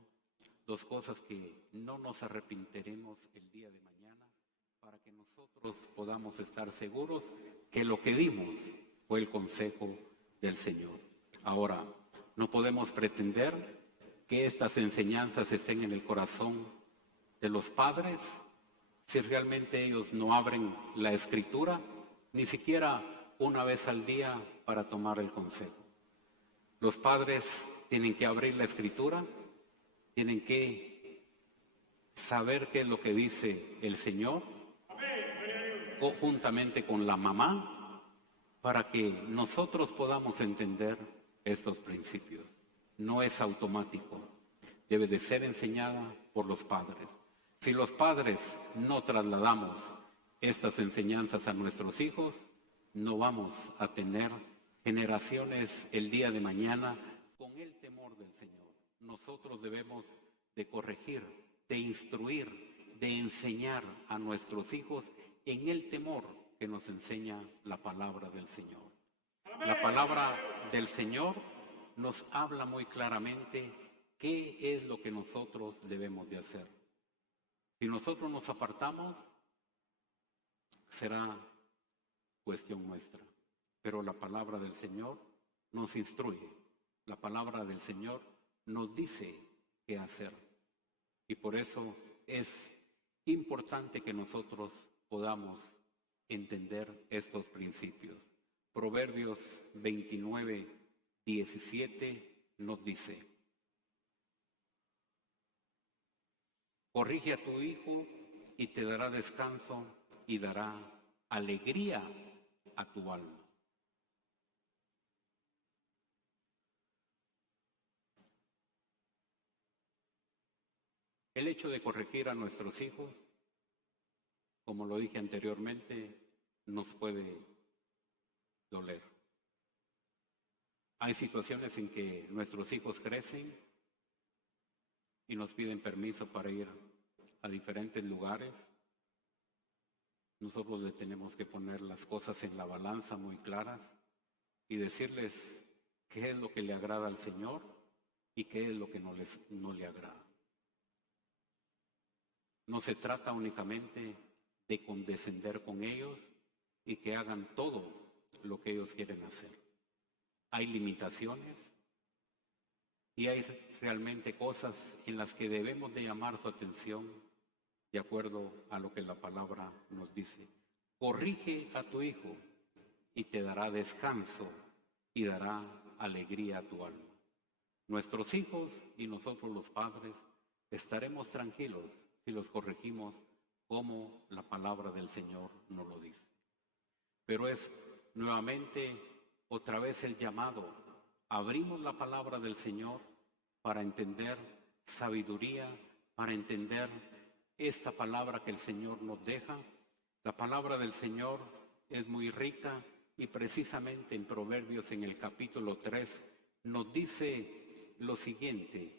dos cosas que no nos arrepentiremos el día de mañana, para que nosotros podamos estar seguros que lo que dimos fue el consejo del Señor. Ahora, no podemos pretender que estas enseñanzas estén en el corazón de los padres si realmente ellos no abren la Escritura, ni siquiera una vez al día para tomar el consejo. Los padres tienen que abrir la Escritura, tienen que saber qué es lo que dice el Señor, juntamente con la mamá, para que nosotros podamos entender estos principios. No es automático, debe de ser enseñada por los padres. Si los padres no trasladamos estas enseñanzas a nuestros hijos, no vamos a tener generaciones el día de mañana con el temor del Señor. Nosotros debemos de corregir, de instruir, de enseñar a nuestros hijos en el temor que nos enseña la palabra del Señor. La palabra del Señor nos habla muy claramente qué es lo que nosotros debemos de hacer. Si nosotros nos apartamos, será cuestión nuestra. Pero la palabra del Señor nos instruye. La palabra del Señor nos dice qué hacer. Y por eso es importante que nosotros podamos entender estos principios. Proverbios 29, 17 nos dice: corrige a tu hijo y te dará descanso y dará alegría a tu alma. El hecho de corregir a nuestros hijos, como lo dije anteriormente, nos puede doler. Hay situaciones en que nuestros hijos crecen y nos piden permiso para ir a diferentes lugares. Nosotros le tenemos que poner las cosas en la balanza muy claras y decirles qué es lo que le agrada al Señor y qué es lo que no le agrada. No se trata únicamente de condescender con ellos y que hagan todo lo que ellos quieren hacer. Hay limitaciones y hay realmente cosas en las que debemos de llamar su atención de acuerdo a lo que la palabra nos dice. Corrige a tu hijo y te dará descanso y dará alegría a tu alma. Nuestros hijos y nosotros los padres estaremos tranquilos si los corregimos como la palabra del Señor nos lo dice. Pero es nuevamente otra vez el llamado. Abrimos la palabra del Señor para entender sabiduría, para entender esta palabra que el Señor nos deja. La palabra del Señor es muy rica y precisamente en Proverbios, en el capítulo 3, nos dice lo siguiente.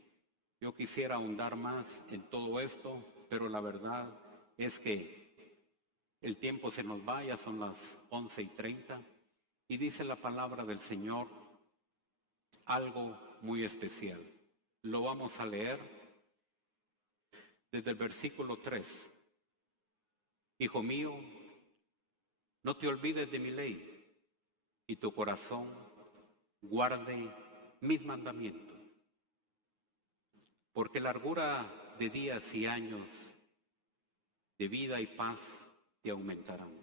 Yo quisiera ahondar más en todo esto, pero la verdad es que el tiempo se nos va, ya son las 11:30, y dice la palabra del Señor algo muy especial. Lo vamos a leer desde el versículo 3. Hijo mío, no te olvides de mi ley y tu corazón guarde mis mandamientos, porque largura de días y años de vida y paz te aumentarán.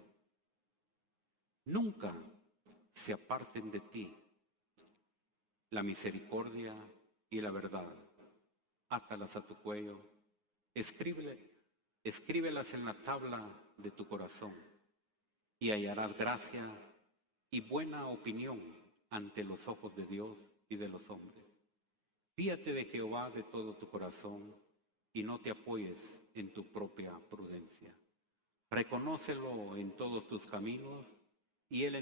Nunca se aparten de ti la misericordia y la verdad. Átalas a tu cuello, escríbelas en la tabla de tu corazón y hallarás gracia y buena opinión ante los ojos de Dios y de los hombres. Fíate de Jehová de todo tu corazón y no te apoyes en tu propia prudencia. Reconócelo en todos tus caminos y Él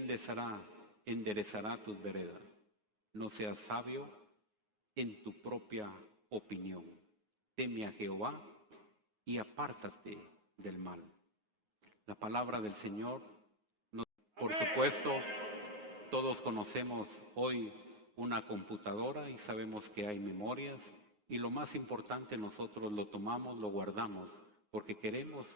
enderezará tus veredas. No seas sabio en tu propia opinión. teme a Jehová y apártate del mal. La palabra del Señor, por supuesto, todos conocemos hoy una computadora y sabemos que hay memorias, y lo más importante, nosotros lo tomamos, lo guardamos, porque queremos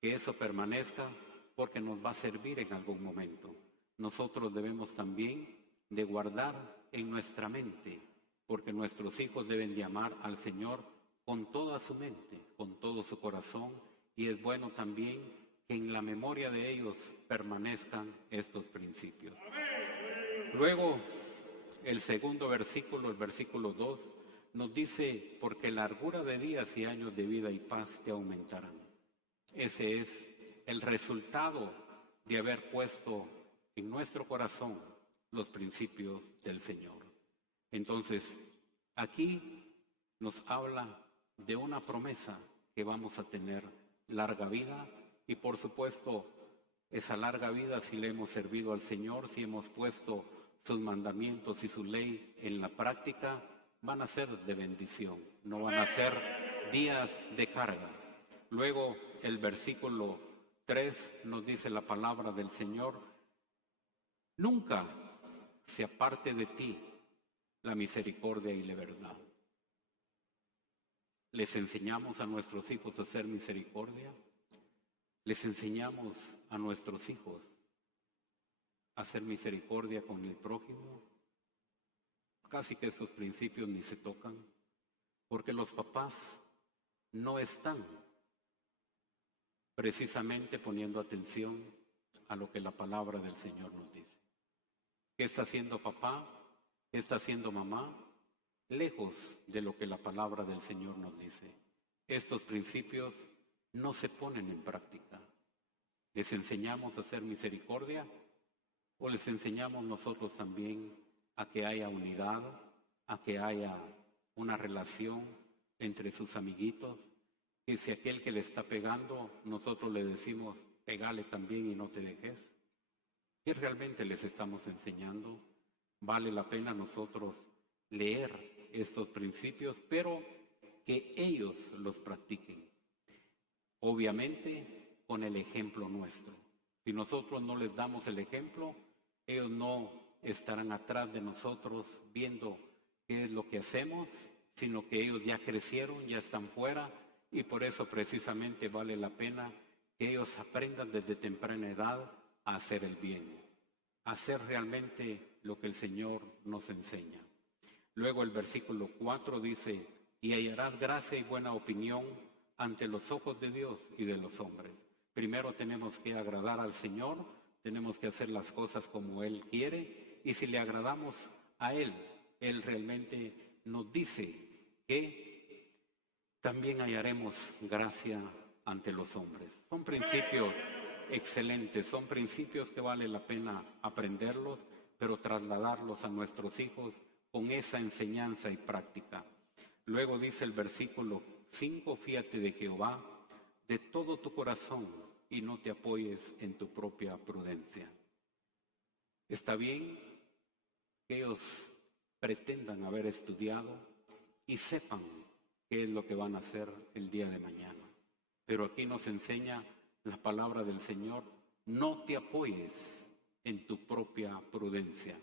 que eso permanezca, porque nos va a servir en algún momento. Nosotros debemos también de guardar en nuestra mente, porque nuestros hijos deben de amar al Señor con toda su mente, con todo su corazón, y es bueno también que en la memoria de ellos permanezcan estos principios. Luego, el segundo versículo, el versículo 2, nos dice, porque largura de días y años de vida y paz te aumentarán. Ese es el resultado de haber puesto en nuestro corazón los principios del Señor. Entonces, aquí nos habla de una promesa que vamos a tener larga vida, y por supuesto, esa larga vida, si le hemos servido al Señor, si hemos puesto sus mandamientos y su ley en la práctica, van a ser de bendición, no van a ser días de carga. Luego, el versículo 3 nos dice la palabra del Señor: nunca se aparte de ti la misericordia y la verdad. ¿Les enseñamos a nuestros hijos a hacer misericordia? ¿Les enseñamos a nuestros hijos a hacer misericordia con el prójimo? Casi que esos principios ni se tocan, porque los papás no están precisamente poniendo atención a lo que la palabra del Señor nos dice. ¿Qué está haciendo papá? ¿Qué está haciendo mamá? Lejos de lo que la palabra del Señor nos dice. Estos principios no se ponen en práctica. ¿Les enseñamos a hacer misericordia o les enseñamos nosotros también a que haya unidad, a que haya una relación entre sus amiguitos? Que si aquel que le está pegando, nosotros le decimos, pégale también y no te dejes. ¿Qué realmente les estamos enseñando? Vale la pena nosotros leer estos principios, pero que ellos los practiquen. Obviamente con el ejemplo nuestro. Si nosotros no les damos el ejemplo, ellos no estarán atrás de nosotros viendo qué es lo que hacemos, sino que ellos ya crecieron, ya están fuera, y por eso precisamente vale la pena que ellos aprendan desde temprana edad a hacer el bien, a hacer realmente lo que el Señor nos enseña. Luego el versículo 4 dice, y hallarás gracia y buena opinión ante los ojos de Dios y de los hombres. Primero tenemos que agradar al Señor, tenemos que hacer las cosas como Él quiere, y si le agradamos a Él, Él realmente nos dice que también hallaremos gracia ante los hombres. Son principios excelentes, son principios que vale la pena aprenderlos, pero trasladarlos a nuestros hijos con esa enseñanza y práctica. Luego dice el versículo 5, fíate de Jehová de todo tu corazón y no te apoyes en tu propia prudencia. Está bien que ellos pretendan haber estudiado y sepan qué es lo que van a hacer el día de mañana. Pero aquí nos enseña la palabra del Señor, no te apoyes en tu propia prudencia.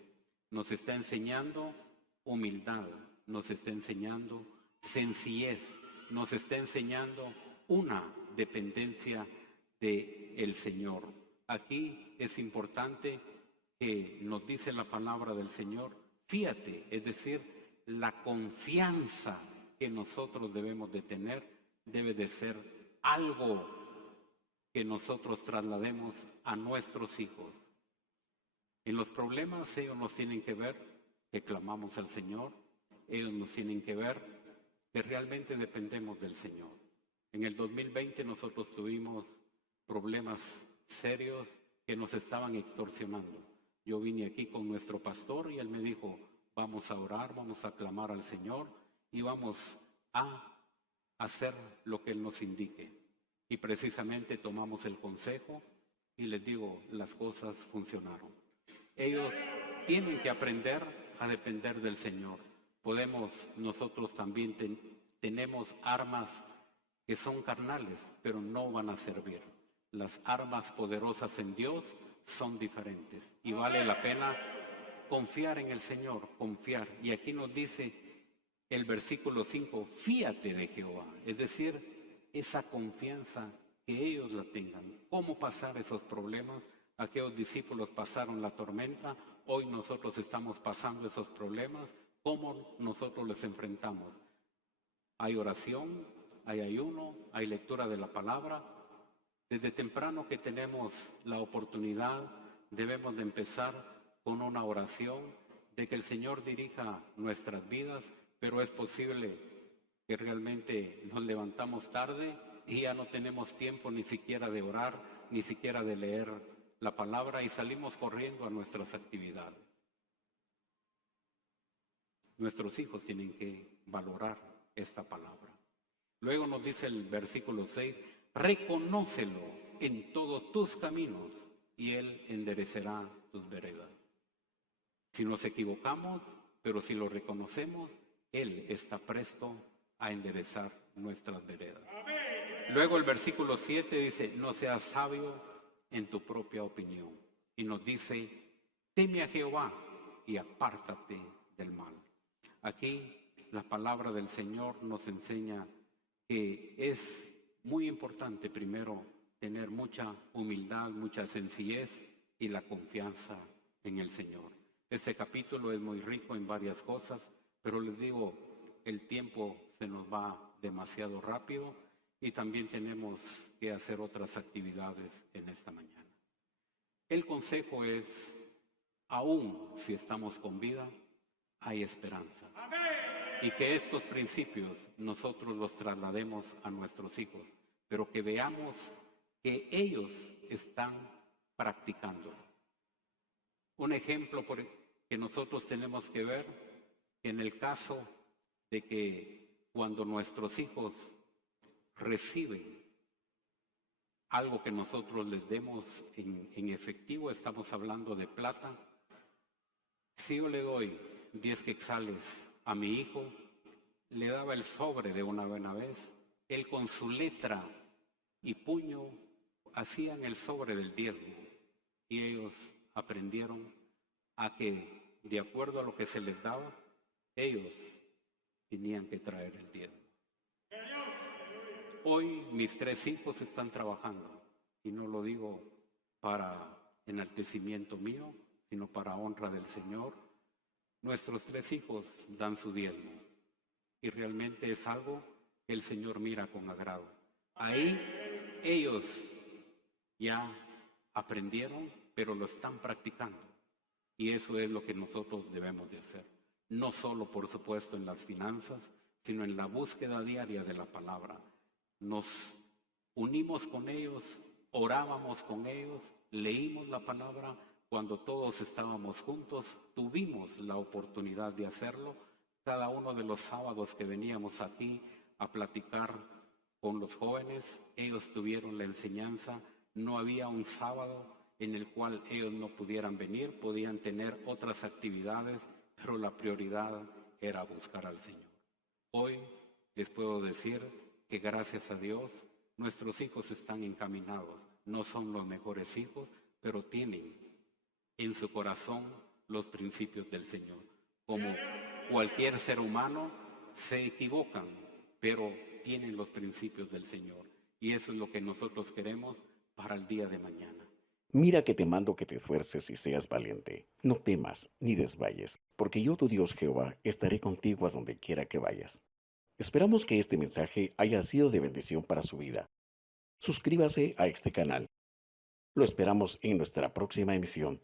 Nos está enseñando humildad, nos está enseñando sencillez, nos está enseñando una dependencia del Señor. Aquí es importante que nos dice la palabra del Señor, fíate, es decir, la confianza que nosotros debemos de tener debe de ser algo que nosotros traslademos a nuestros hijos. En los problemas ellos nos tienen que ver que clamamos al Señor, ellos nos tienen que ver que realmente dependemos del Señor. En el 2020 nosotros tuvimos problemas serios que nos estaban extorsionando. Yo vine aquí con nuestro pastor y él me dijo, vamos a orar, vamos a clamar al Señor y vamos a hacer lo que Él nos indique. Y precisamente tomamos el consejo y les digo, las cosas funcionaron. Ellos tienen que aprender a depender del Señor. Podemos nosotros también tenemos armas que son carnales, pero no van a servir. Las armas poderosas en Dios son diferentes y vale la pena confiar en el Señor, confiar. Y aquí nos dice el versículo 5, fíate de Jehová, es decir, esa confianza que ellos la tengan. ¿Cómo pasar esos problemas? Aquellos discípulos pasaron la tormenta, hoy nosotros estamos pasando esos problemas. ¿Cómo nosotros les enfrentamos? Hay oración, hay ayuno, hay lectura de la palabra. Desde temprano que tenemos la oportunidad, debemos de empezar con una oración de que el Señor dirija nuestras vidas, pero es posible que realmente nos levantamos tarde y ya no tenemos tiempo ni siquiera de orar, ni siquiera de leer la palabra y salimos corriendo a nuestras actividades. Nuestros hijos tienen que valorar esta palabra. Luego nos dice el versículo 6, reconócelo en todos tus caminos y Él enderecerá tus veredas. Si nos equivocamos, pero si lo reconocemos, Él está presto a enderezar nuestras veredas. Luego el versículo 7 dice, no seas sabio en tu propia opinión. Y nos dice, teme a Jehová y apártate del mal. Aquí la palabra del Señor nos enseña que es muy importante primero tener mucha humildad, mucha sencillez y la confianza en el Señor. Este capítulo es muy rico en varias cosas, pero les digo, el tiempo se nos va demasiado rápido y también tenemos que hacer otras actividades en esta mañana. El consejo es, aún si estamos con vida, hay esperanza. Y que estos principios nosotros los traslademos a nuestros hijos, pero que veamos que ellos están practicando. Un ejemplo que nosotros tenemos que ver, en el caso de que cuando nuestros hijos reciben algo que nosotros les demos en efectivo, estamos hablando de plata, si yo le doy 10 quetzales a mi hijo, le daba el sobre de una buena vez, él con su letra y puño hacían el sobre del diezmo y ellos aprendieron a que de acuerdo a lo que se les daba, ellos tenían que traer el diezmo. Hoy mis 3 hijos están trabajando y no lo digo para enaltecimiento mío, sino para honra del Señor. Nuestros 3 hijos dan su diezmo y realmente es algo que el Señor mira con agrado. Ahí ellos ya aprendieron, pero lo están practicando y eso es lo que nosotros debemos de hacer. No solo, por supuesto, en las finanzas, sino en la búsqueda diaria de la palabra. Nos unimos con ellos, orábamos con ellos, leímos la palabra. Cuando todos estábamos juntos, tuvimos la oportunidad de hacerlo. Cada uno de los sábados que veníamos aquí a platicar con los jóvenes, ellos tuvieron la enseñanza. No había un sábado en el cual ellos no pudieran venir, podían tener otras actividades, pero la prioridad era buscar al Señor. Hoy les puedo decir que gracias a Dios, nuestros hijos están encaminados. No son los mejores hijos, pero tienen en su corazón los principios del Señor. Como cualquier ser humano, se equivocan, pero tienen los principios del Señor. Y eso es lo que nosotros queremos para el día de mañana. Mira que te mando que te esfuerces y seas valiente. No temas ni desmayes, porque yo, tu Dios Jehová, estaré contigo a donde quiera que vayas. Esperamos que este mensaje haya sido de bendición para su vida. Suscríbase a este canal. Lo esperamos en nuestra próxima emisión.